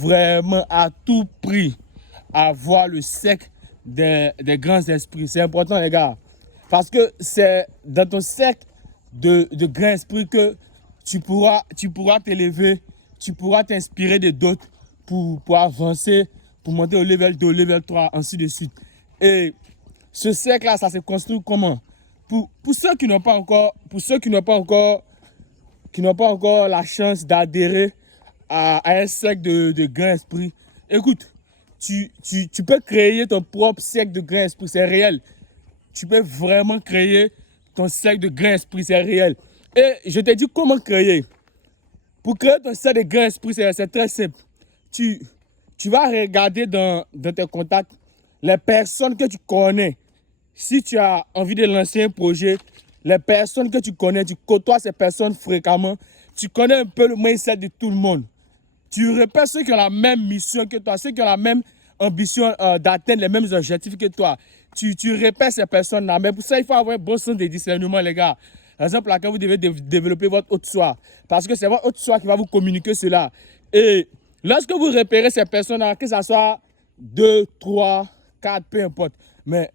vraiment à tout prix avoir le cercle des grands esprits. C'est important, les gars. Parce que c'est dans ton cercle de grands esprits que tu pourras t'élever, tu pourras t'inspirer de d'autres pour avancer, pour monter au level 2, au level 3, ainsi de suite. Et ce cercle-là, ça se construit comment? Pour ceux qui n'ont pas encore, la chance d'adhérer à un cercle de grands esprits, écoute, tu peux créer ton propre cercle de grands esprits, c'est réel. Tu peux vraiment créer ton cercle de grands esprits, c'est réel. Et je te dis comment créer. Pour créer ton cercle de grands esprits, c'est très simple. Tu vas regarder dans tes contacts les personnes que tu connais. Si tu as envie de lancer un projet, les personnes que tu connais, tu côtoies ces personnes fréquemment, tu connais un peu le mindset de tout le monde. Tu repères ceux qui ont la même mission que toi, ceux qui ont la même ambition d'atteindre les mêmes objectifs que toi. Tu repères ces personnes-là. Mais pour ça, il faut avoir un bon sens de discernement, les gars. Par exemple, là, quand vous devez développer votre haute soi, parce que c'est votre haute soi qui va vous communiquer cela. Et lorsque vous repérez ces personnes-là, que ce soit 2, 3, 4, peu importe, mais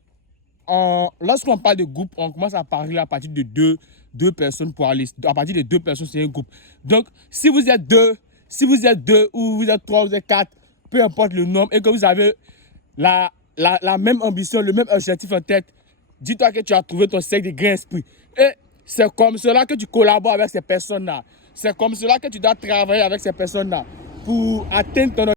lorsqu'on parle de groupe, on commence à parler à partir de deux personnes pour aller. À partir de 2 personnes, c'est un groupe. Donc, si vous êtes deux ou vous êtes 3, vous êtes 4, peu importe le nombre, et que vous avez la même ambition, le même objectif en tête, dis-toi que tu as trouvé ton cercle de grands esprits. Et c'est comme cela que tu collabores avec ces personnes-là. C'est comme cela que tu dois travailler avec ces personnes-là pour atteindre ton